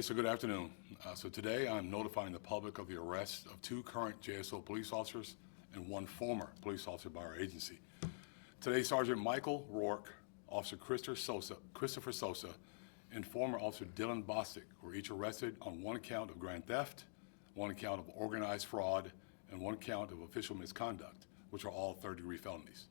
Hey, so good afternoon. So today I'm notifying the public of the arrest of 2 current JSO police officers and 1 former police officer by our agency. Today, Sergeant Michael Rourke, Officer Christopher Sosa, and former Officer Dylan Bostic were each arrested on 1 count of grand theft, 1 count of organized fraud, and 1 count of official misconduct, which are all third-degree felonies.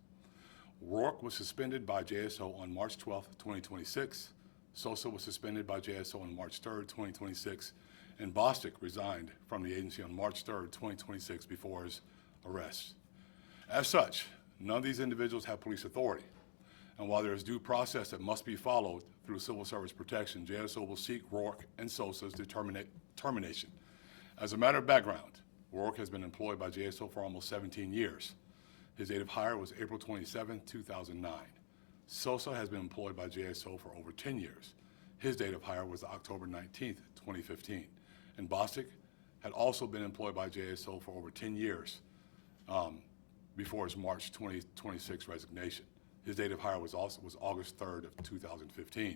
Rourke was suspended by JSO on March 12, 2026. Sosa was suspended by JSO on March 3, 2026, and Bostic resigned from the agency on March 3, 2026 before his arrest. As such, none of these individuals have police authority, and while there is due process that must be followed through civil service protection, JSO will seek Rourke and Sosa's termination. As a matter of background, Rourke has been employed by JSO for almost 17 years. His date of hire was April 27, 2009. Sosa has been employed by JSO for over 10 years. His date of hire was October 19, 2015. And Bostic had also been employed by JSO for over 10 years before his March 2026 resignation. His date of hire was August 3rd of 2015.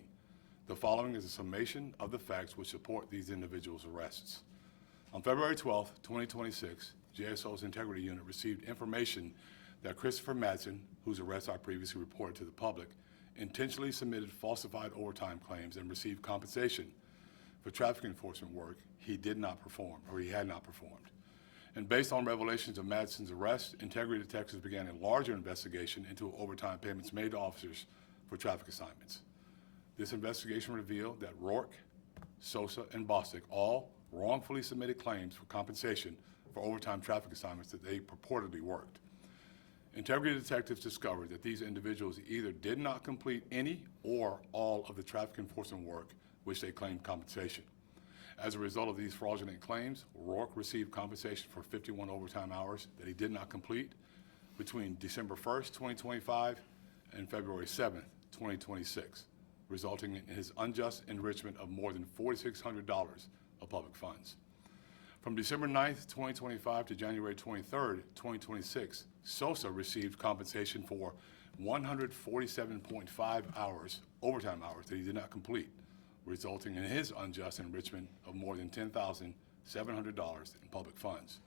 The following is a summation of the facts which support these individuals' arrests. On February 12, 2026, JSO's Integrity Unit received information that Christopher Madsen, whose arrest I previously reported to the public, intentionally submitted falsified overtime claims and received compensation for traffic enforcement work he had not performed. And based on revelations of Madsen's arrest, Integrity detectives began a larger investigation into overtime payments made to officers for traffic assignments. This investigation revealed that Rourke, Sosa, and Bostic all wrongfully submitted claims for compensation for overtime traffic assignments that they purportedly worked. Integrity detectives discovered that these individuals either did not complete any or all of the traffic enforcement work which they claimed compensation. As a result of these fraudulent claims, Rourke received compensation for 51 overtime hours that he did not complete between December 1st, 2025 and February 7th, 2026, resulting in his unjust enrichment of more than $4,600 of public funds. From December 9th, 2025 to January 23rd, 2026, Sosa received compensation for 147.5 hours, overtime hours, that he did not complete, resulting in his unjust enrichment of more than $10,700 in public funds.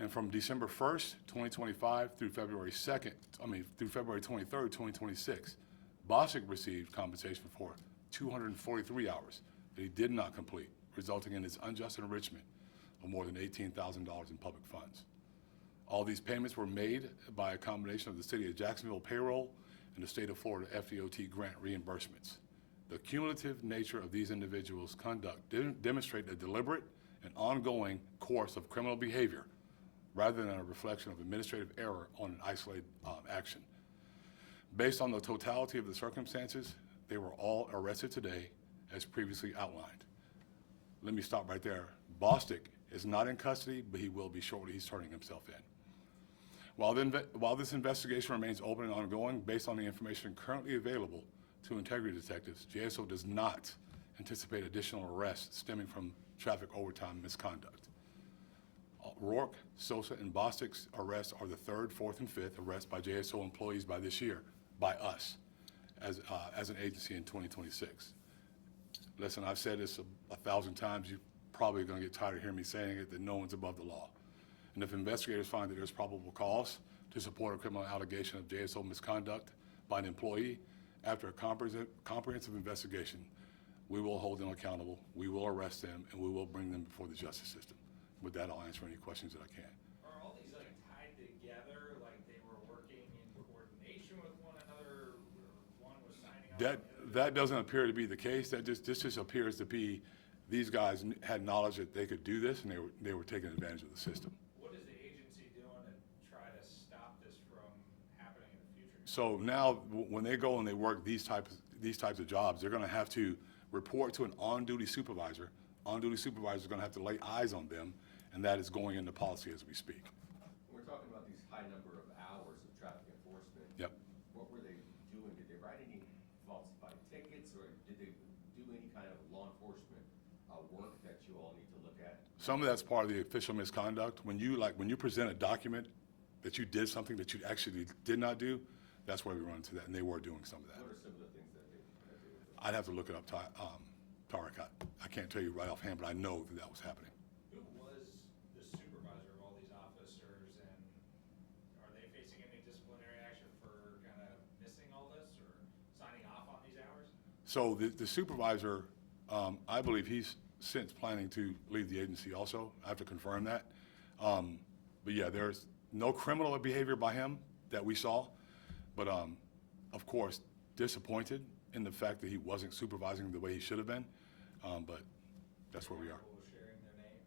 And from December 1st, 2025 through February 23rd, 2026, Bostic received compensation for 243 hours that he did not complete, resulting in his unjust enrichment of more than $18,000 in public funds. All these payments were made by a combination of the City of Jacksonville payroll and the State of Florida FDOT grant reimbursements. The cumulative nature of these individuals' conduct demonstrate a deliberate and ongoing course of criminal behavior rather than a reflection of administrative error on an isolated action. Based on the totality of the circumstances, they were all arrested today as previously outlined. Let me stop right there. Bostic is not in custody, but he will be shortly. He's turning himself in. While this investigation remains open and ongoing, based on the information currently available to Integrity detectives, JSO does not anticipate additional arrests stemming from traffic overtime misconduct. Rourke, Sosa, and Bostic's arrests are the 3rd, 4th, and 5th arrests by JSO employees by this year, by us, as an agency in 2026. Listen, I've said this 1,000 times. You're probably going to get tired of hearing me saying it, that no one's above the law. And if investigators find that there's probable cause to support a criminal allegation of JSO misconduct by an employee, after a comprehensive investigation, we will hold them accountable, we will arrest them, and we will bring them before the justice system. With that, I'll answer any questions that I can. Are all these like tied together, like they were working in coordination with one another, or one was signing off? That doesn't appear to be the case. This just appears to be these guys had knowledge that they could do this, and they were taking advantage of the system. What is the agency doing to try to stop this from happening in the future? So now, when they go and they work these types of jobs, they're going to have to report to an on-duty supervisor. On-duty supervisor is going to have to lay eyes on them, and that is going into policy as we speak. We're talking about these high number of hours of traffic enforcement. Yep. What were they doing? Did they write any falsified tickets, or did they do any kind of law enforcement work that you all need to look at? Some of that's part of the official misconduct. When you present a document that you did something that you actually did not do, that's where we run into that, and they were doing some of that. What are some of the things that they do? I'd have to look it up. Tarek, I can't tell you right offhand, but I know that that was happening. Who was the supervisor of all these officers, and are they facing any disciplinary action for kind of missing all this or signing off on these hours? So the supervisor, I believe he's since planning to leave the agency also. I have to confirm that. But yeah, there's no criminal behavior by him that we saw, but of course, disappointed in the fact that he wasn't supervising the way he should have been. But that's where we are. Sharing their name,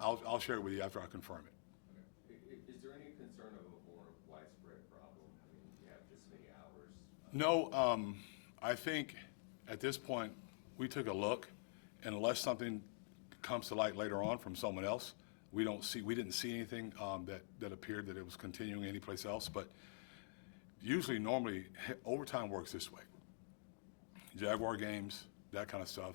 or? I'll share it with you after I confirm it. Okay. Is there any concern of a more widespread problem? I mean, you have this many hours. No, I think at this point, we took a look, and unless something comes to light later on from someone else, we didn't see anything that appeared that it was continuing anyplace else. But usually, normally, overtime works this way. Jaguar games, that kind of stuff,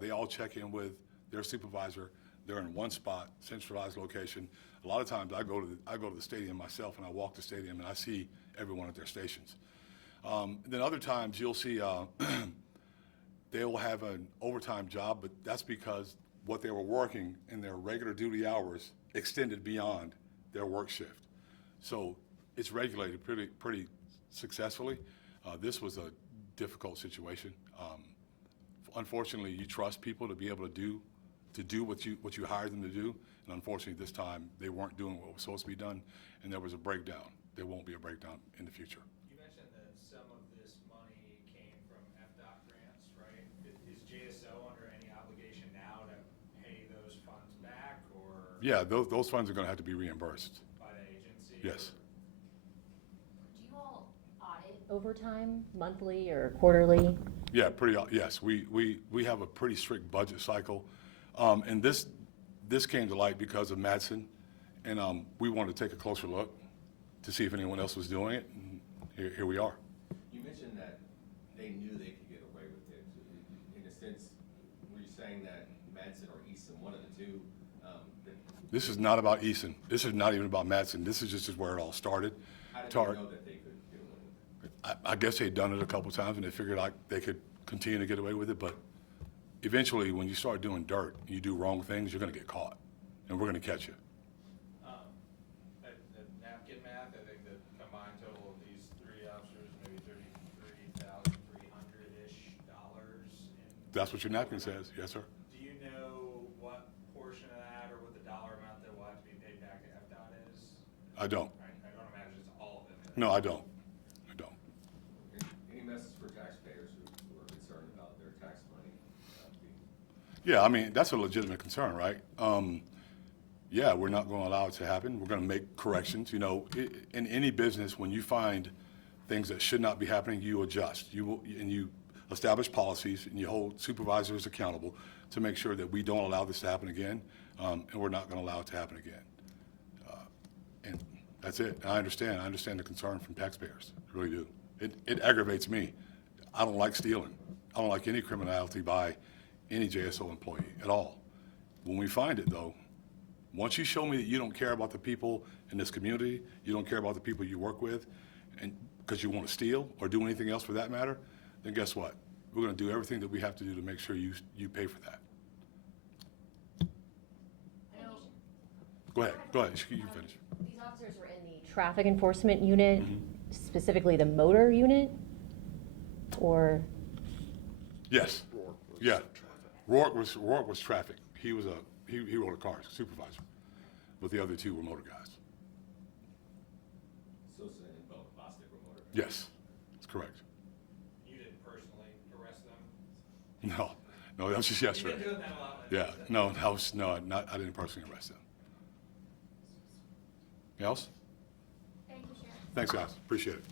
they all check in with their supervisor. They're in one spot, centralized location. A lot of times I go to the stadium myself, and I walk the stadium and I see everyone at their stations. Then other times you'll see they will have an overtime job, but that's because what they were working in their regular duty hours extended beyond their work shift. So it's regulated pretty successfully. This was a difficult situation. Unfortunately, you trust people to be able to do what you hired them to do, and unfortunately, this time they weren't doing what was supposed to be done, and there was a breakdown. There won't be a breakdown in the future. You mentioned that some of this money came from FDOT grants, right? Is JSO under any obligation now to pay those funds back, or? Yeah, those funds are going to have to be reimbursed. By the agency? Yes. Do you all audit overtime, monthly or quarterly? Yeah, yes. We have a pretty strict budget cycle, and this came to light because of Madsen, and we wanted to take a closer look to see if anyone else was doing it. And here we are. You mentioned that they knew they could get away with it. In a sense, were you saying that Madsen or Easton, one of the two, This is not about Eason. This is not even about Madsen. This is just where it all started. how did Tarek, they know that they could get away with it? I guess they'd done it a couple times, and they figured like they could continue to get away with it. But eventually, when you start doing dirt, and you do wrong things, you're going to get caught, and we're going to catch you. The napkin math, I think the combined total of these three officers, maybe $33,300-ish in. That's what your napkin says. Yes, sir. Do you know what portion of that or what the dollar amount that will have to be paid back to FDOT is? I don't. I don't imagine it's all of it. but- No, I don't. I don't. Any message for taxpayers who are concerned about their tax money being? Yeah, I mean, that's a legitimate concern, right? Yeah, we're not going to allow it to happen. We're going to make corrections. You know, in any business, when you find things that should not be happening, you adjust. And you establish policies, and you hold supervisors accountable to make sure that we don't allow this to happen again, and we're not going to allow it to happen again. And that's it. And I understand the concern from taxpayers. I really do. It aggravates me. I don't like stealing. I don't like any criminality by any JSO employee at all. When we find it, though, once you show me that you don't care about the people in this community, you don't care about the people you work with, and because you want to steal or do anything else for that matter, then guess what? We're going to do everything that we have to do to make sure you pay for that. I know Go ahead. You can finish. these officers were in the traffic enforcement unit, specifically the motor unit, or? Yes. Yeah. Rourke was traffic. He rode a car, supervisor. But the other two were motor guys. Sosa and Bostic were motor. Yes, that's correct. You didn't personally arrest them? No, that was just yesterday. You've been doing that a lot lately. Yeah, I didn't personally arrest them. Anything else? Thank you, Sheriff. Thanks, guys. Appreciate it.